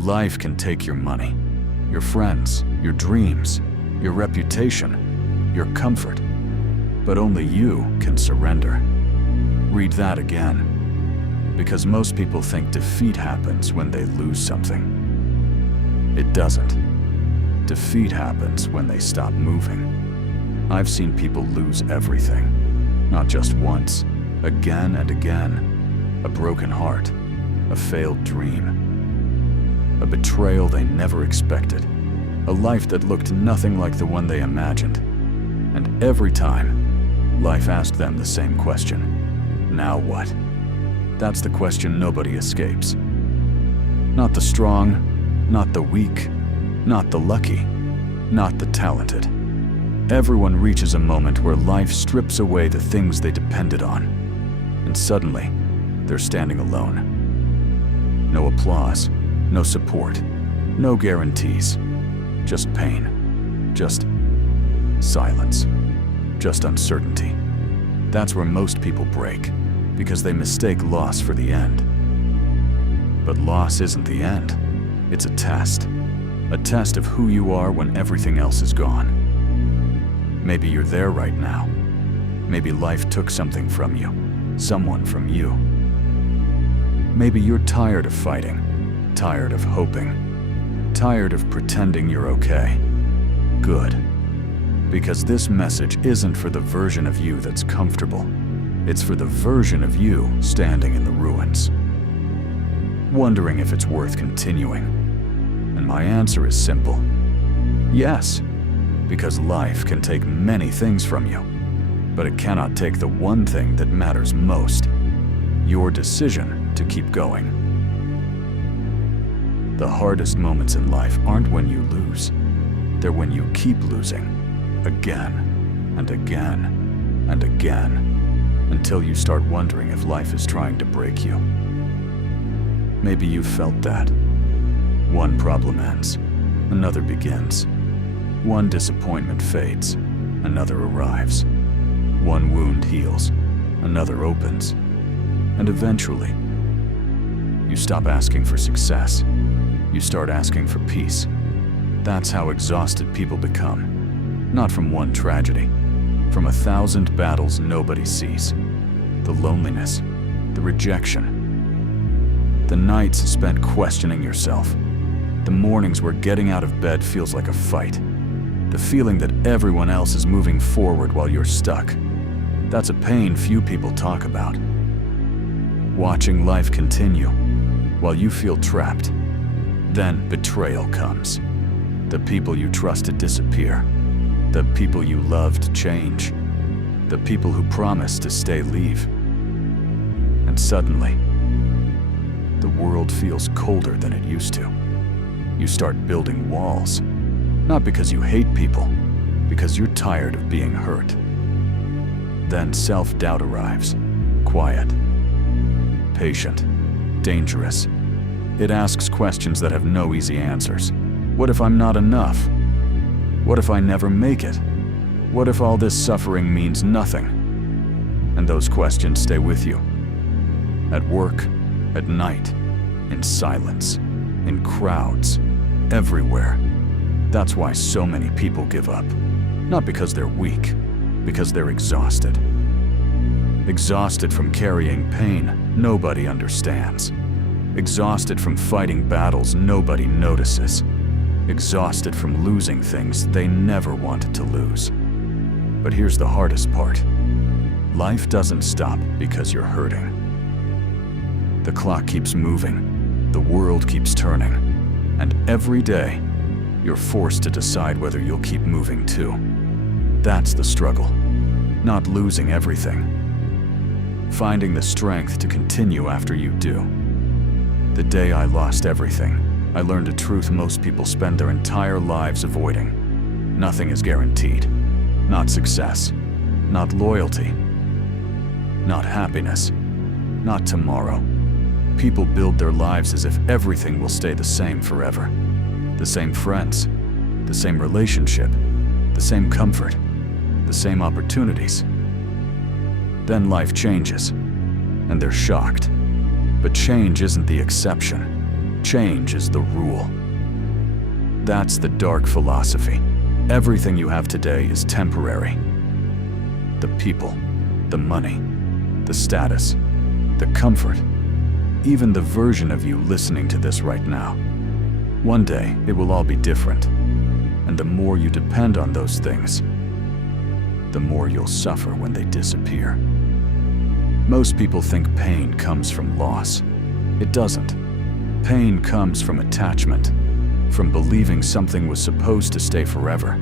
Life can take your money, your friends, your dreams, your reputation, your comfort, but only you can surrender. Read that again, because most people think defeat happens when they lose something. It doesn't. Defeat happens when they stop moving. I've seen people lose everything, not just once, again and again. A broken heart, a failed dream, a betrayal they never expected, a life that looked nothing like the one they imagined. And every time, life asked them the same question: now what? That's the question nobody escapes. Not the strong, not the weak, not the lucky, not the talented. Everyone reaches a moment where life strips away the things they depended on, and suddenly, they're standing alone. No applause, no support, no guarantees, just pain, just silence, just uncertainty. That's where most people break, because they mistake loss for the end. But loss isn't the end. It's a test of who you are when everything else is gone. Maybe you're there right now. Maybe life took something from you, someone from you. Maybe you're tired of fighting, tired of hoping, tired of pretending you're okay. Good. Because this message isn't for the version of you that's comfortable. It's for the version of you standing in the ruins, wondering if it's worth continuing. And my answer is simple: yes, because life can take many things from you, but it cannot take the one thing that matters most: your decision to keep going. The hardest moments in life aren't when you lose. They're when you keep losing, again and again and again, until you start wondering if life is trying to break you. Maybe you've felt that. One problem ends, another begins. One disappointment fades, another arrives. One wound heals, another opens. And eventually, you stop asking for success. You start asking for peace. That's how exhausted people become. Not from one tragedy, from 1,000 battles nobody sees. The loneliness, the rejection, the nights spent questioning yourself, the mornings where getting out of bed feels like a fight, the feeling that everyone else is moving forward while you're stuck. That's a pain few people talk about. Watching life continue while you feel trapped. Then betrayal comes. The people you trusted disappear. The people you loved change. The people who promised to stay leave. And suddenly, the world feels colder than it used to. You start building walls, not because you hate people, because you're tired of being hurt. Then self-doubt arrives, quiet, patient, dangerous. It asks questions that have no easy answers. What if I'm not enough? What if I never make it? What if all this suffering means nothing? And those questions stay with you. At work, at night, in silence, in crowds, everywhere. That's why so many people give up. Not because they're weak, because they're exhausted. Exhausted from carrying pain nobody understands. Exhausted from fighting battles nobody notices. Exhausted from losing things they never wanted to lose. But here's the hardest part. Life doesn't stop because you're hurting. The clock keeps moving, the world keeps turning, and every day, you're forced to decide whether you'll keep moving too. That's the struggle, not losing everything. Finding the strength to continue after you do. The day I lost everything, I learned a truth most people spend their entire lives avoiding. Nothing is guaranteed. Not success, not loyalty, not happiness, not tomorrow. People build their lives as if everything will stay the same forever. The same friends, the same relationship, the same comfort, the same opportunities. Then life changes, and they're shocked. But change isn't the exception. Change is the rule. That's the dark philosophy. Everything you have today is temporary. The people, the money, the status, the comfort, even the version of you listening to this right now. One day, it will all be different. And the more you depend on those things, the more you'll suffer when they disappear. Most people think pain comes from loss. It doesn't. Pain comes from attachment, from believing something was supposed to stay forever,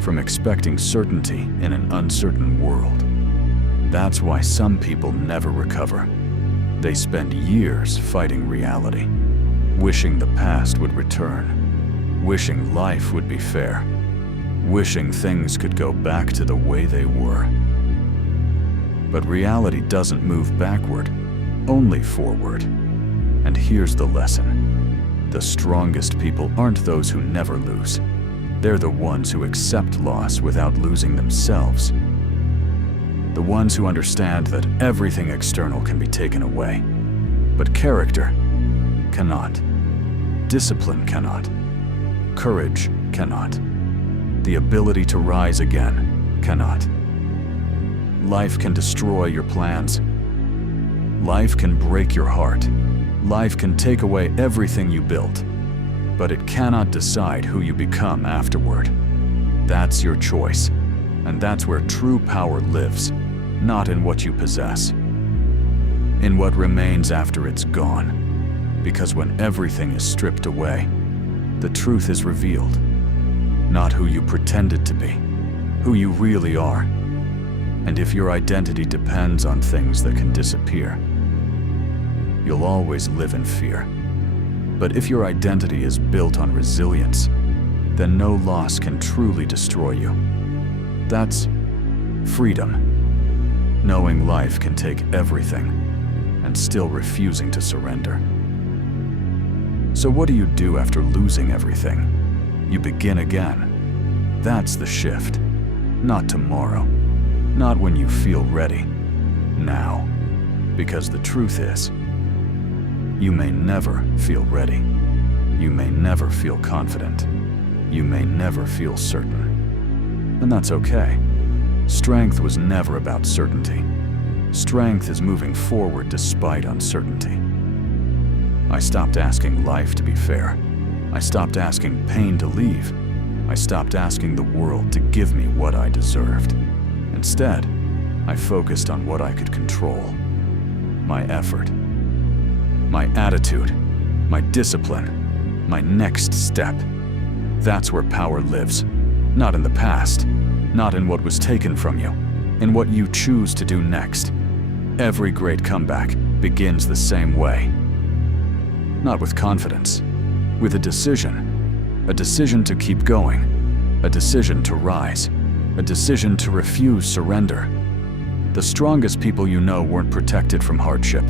from expecting certainty in an uncertain world. That's why some people never recover. They spend years fighting reality, wishing the past would return, wishing life would be fair, wishing things could go back to the way they were. But reality doesn't move backward, only forward. And here's the lesson. The strongest people aren't those who never lose. They're the ones who accept loss without losing themselves. The ones who understand that everything external can be taken away, but character cannot. Discipline cannot. Courage cannot. The ability to rise again cannot. Life can destroy your plans. Life can break your heart. Life can take away everything you built, but it cannot decide who you become afterward. That's your choice, and that's where true power lives, not in what you possess, in what remains after it's gone. Because when everything is stripped away, the truth is revealed. Not who you pretended to be, who you really are. And if your identity depends on things that can disappear, you'll always live in fear. But if your identity is built on resilience, then no loss can truly destroy you. That's freedom. Knowing life can take everything and still refusing to surrender. So what do you do after losing everything? You begin again. That's the shift. Not tomorrow. Not when you feel ready. Now. Because the truth is, you may never feel ready. You may never feel confident. You may never feel certain. And that's okay. Strength was never about certainty. Strength is moving forward despite uncertainty. I stopped asking life to be fair. I stopped asking pain to leave. I stopped asking the world to give me what I deserved. Instead, I focused on what I could control. My effort. My attitude, my discipline, my next step. That's where power lives. Not in the past, not in what was taken from you, in what you choose to do next. Every great comeback begins the same way. Not with confidence, with a decision to keep going, a decision to rise, a decision to refuse surrender. The strongest people you know weren't protected from hardship.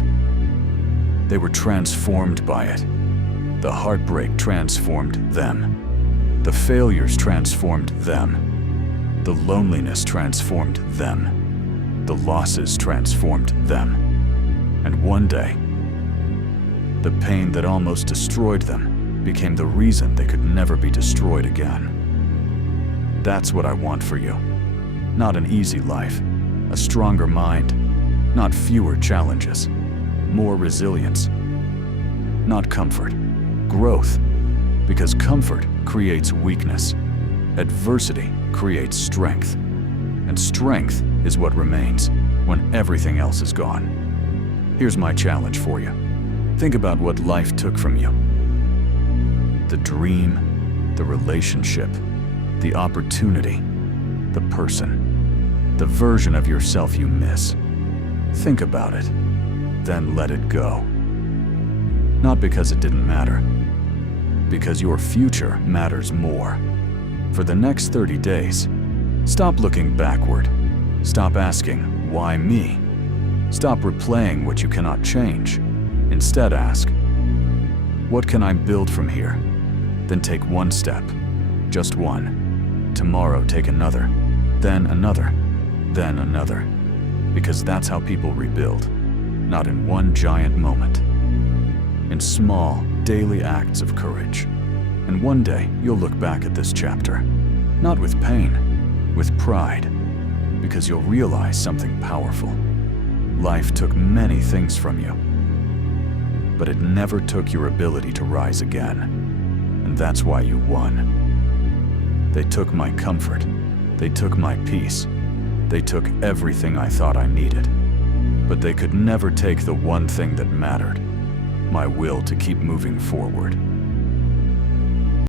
They were transformed by it. The heartbreak transformed them. The failures transformed them. The loneliness transformed them. The losses transformed them. And one day, the pain that almost destroyed them became the reason they could never be destroyed again. That's what I want for you. Not an easy life, a stronger mind, not fewer challenges. More resilience, not comfort, growth, because comfort creates weakness, adversity creates strength, and strength is what remains when everything else is gone. Here's my challenge for you. Think about what life took from you. The dream, the relationship, the opportunity, the person, the version of yourself you miss. Think about it. Then let it go. Not because it didn't matter, because your future matters more. For the next 30 days, stop looking backward. Stop asking, why me? Stop replaying what you cannot change. Instead ask, what can I build from here? Then take one step, just one. Tomorrow take another, then another, then another. Because that's how people rebuild. Not in one giant moment, in small, daily acts of courage. And one day, you'll look back at this chapter, not with pain, with pride, because you'll realize something powerful. Life took many things from you, but it never took your ability to rise again. And that's why you won. They took my comfort. They took my peace. They took everything I thought I needed. But they could never take the one thing that mattered, my will to keep moving forward.